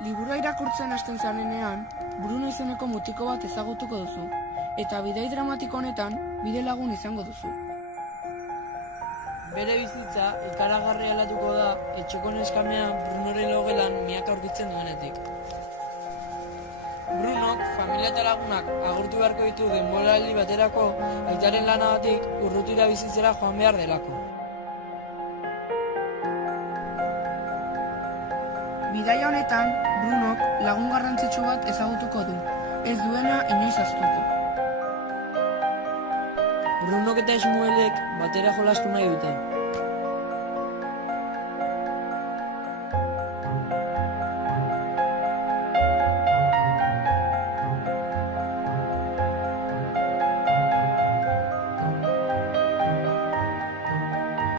Liburua irakurtzen hasten zarenean, Bruno izeneko mutiko bat ezagutuko duzu, eta bidai dramatiko honetan bide lagun izango duzu. Bere bizitza ikaragarri aldatuko da etxeko neskamean Brunoren logelan miak aurkitzen duenetik. Brunok familia eta lagunak agurtu beharko ditu denboraldi baterako aitaren lanagatik urrutira bizitzera joan behar delako. Bidaia honetan, Brunok lagun garrantzitsu bat ezagutuko du, ez duena inoiz ahaztuko. Brunok eta Esmuelek batera jolastu nahi dute.